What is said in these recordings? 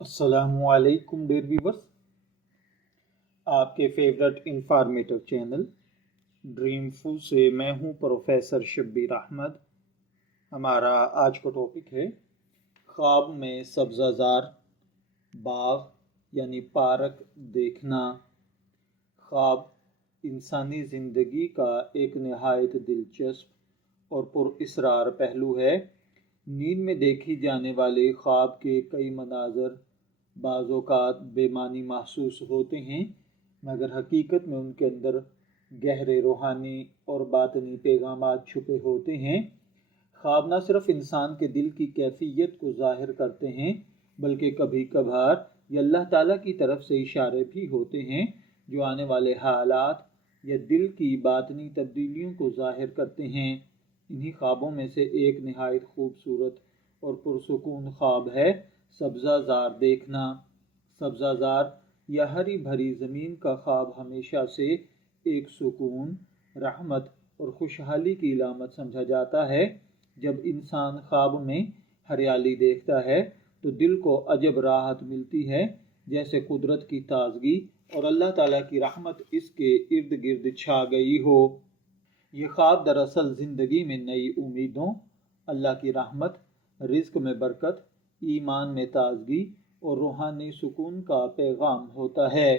السلام علیکم dear viewers, آپ کے فیورٹ انفارمیٹر چینل ڈریم فل سے میں ہوں پروفیسر شبیر احمد۔ ہمارا آج کا ٹاپک ہے خواب میں سبزہ زار باغ یعنی پارک دیکھنا۔ خواب انسانی زندگی کا ایک نہایت دلچسپ اور پر اسرار پہلو ہے۔ نیند میں دیکھی جانے والے خواب کے کئی مناظر بعض اوقات بے معنی محسوس ہوتے ہیں، مگر حقیقت میں ان کے اندر گہرے روحانی اور باطنی پیغامات چھپے ہوتے ہیں۔ خواب نہ صرف انسان کے دل کی کیفیت کو ظاہر کرتے ہیں، بلکہ کبھی کبھار یہ اللہ تعالیٰ کی طرف سے اشارے بھی ہوتے ہیں جو آنے والے حالات یا دل کی باطنی تبدیلیوں کو ظاہر کرتے ہیں۔ انہی خوابوں میں سے ایک نہایت خوبصورت اور پرسکون خواب ہے سبزہ زار دیکھنا۔ سبزہ زار یا ہری بھری زمین کا خواب ہمیشہ سے ایک سکون، رحمت اور خوشحالی کی علامت سمجھا جاتا ہے۔ جب انسان خواب میں ہریالی دیکھتا ہے تو دل کو عجب راحت ملتی ہے، جیسے قدرت کی تازگی اور اللہ تعالیٰ کی رحمت اس کے ارد گرد چھا گئی ہو۔ یہ خواب دراصل زندگی میں نئی امیدوں، اللہ کی رحمت، رزق میں برکت، ایمان میں تازگی اور روحانی سکون کا پیغام ہوتا ہے۔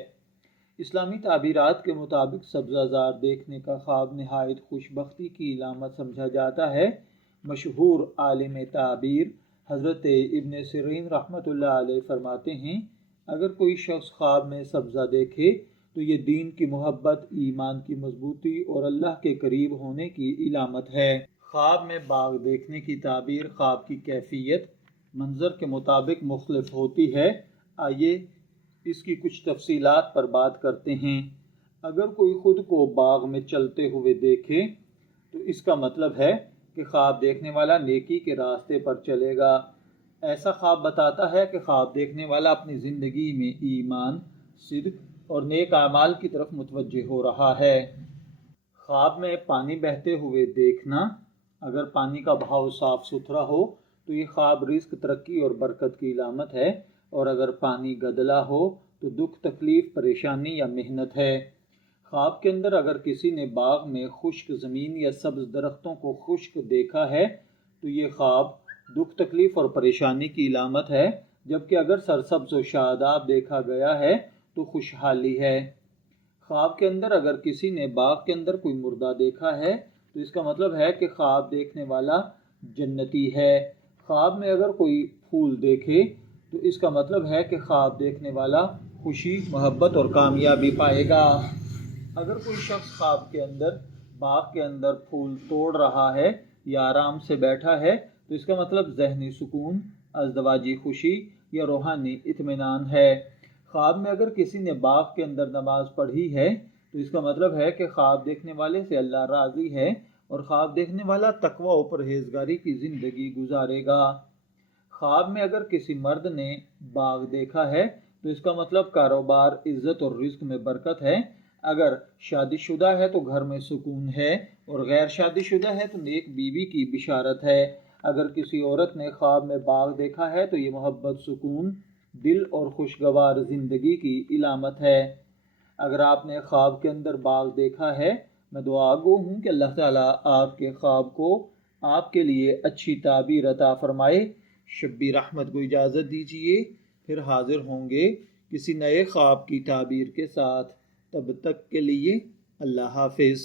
اسلامی تعبیرات کے مطابق سبزہ زار دیکھنے کا خواب نہایت خوش بختی کی علامت سمجھا جاتا ہے۔ مشہور عالم تعبیر حضرت ابن سیرین رحمۃ اللہ علیہ فرماتے ہیں، اگر کوئی شخص خواب میں سبزہ دیکھے تو یہ دین کی محبت، ایمان کی مضبوطی اور اللہ کے قریب ہونے کی علامت ہے۔ خواب میں باغ دیکھنے کی تعبیر خواب کی کیفیت، منظر کے مطابق مختلف ہوتی ہے۔ آئیے اس کی کچھ تفصیلات پر بات کرتے ہیں۔ اگر کوئی خود کو باغ میں چلتے ہوئے دیکھے تو اس کا مطلب ہے کہ خواب دیکھنے والا نیکی کے راستے پر چلے گا۔ ایسا خواب بتاتا ہے کہ خواب دیکھنے والا اپنی زندگی میں ایمان، صدق اور نیک اعمال کی طرف متوجہ ہو رہا ہے۔ خواب میں پانی بہتے ہوئے دیکھنا، اگر پانی کا بہاؤ صاف ستھرا ہو تو یہ خواب رزق، ترقی اور برکت کی علامت ہے، اور اگر پانی گدلا ہو تو دکھ، تکلیف، پریشانی یا محنت ہے۔ خواب کے اندر اگر کسی نے باغ میں خشک زمین یا سبز درختوں کو خشک دیکھا ہے تو یہ خواب دکھ، تکلیف اور پریشانی کی علامت ہے، جبکہ اگر سرسبز و شاداب دیکھا گیا ہے تو خوشحالی ہے۔ خواب کے اندر اگر کسی نے باغ کے اندر کوئی مردہ دیکھا ہے تو اس کا مطلب ہے کہ خواب دیکھنے والا جنتی ہے۔ خواب میں اگر کوئی پھول دیکھے تو اس کا مطلب ہے کہ خواب دیکھنے والا خوشی، محبت اور کامیابی پائے گا۔ اگر کوئی شخص خواب کے اندر باغ کے اندر پھول توڑ رہا ہے یا آرام سے بیٹھا ہے تو اس کا مطلب ذہنی سکون، ازدواجی خوشی یا روحانی اطمینان ہے۔ خواب میں اگر کسی نے باغ کے اندر نماز پڑھی ہے تو اس کا مطلب ہے کہ خواب دیکھنے والے سے اللہ راضی ہے اور خواب دیکھنے والا تقوی و پرہیزگاری کی زندگی گزارے گا۔ خواب میں اگر کسی مرد نے باغ دیکھا ہے تو اس کا مطلب کاروبار، عزت اور رزق میں برکت ہے۔ اگر شادی شدہ ہے تو گھر میں سکون ہے، اور غیر شادی شدہ ہے تو نیک بیوی کی بشارت ہے۔ اگر کسی عورت نے خواب میں باغ دیکھا ہے تو یہ محبت، سکون، دل اور خوشگوار زندگی کی علامت ہے۔ اگر آپ نے خواب کے اندر باغ دیکھا ہے، میں دعا گو ہوں کہ اللہ تعالیٰ آپ کے خواب کو آپ کے لیے اچھی تعبیر عطا فرمائے۔ شبیر احمد کو اجازت دیجیے، پھر حاضر ہوں گے کسی نئے خواب کی تعبیر کے ساتھ۔ تب تک کے لیے اللہ حافظ۔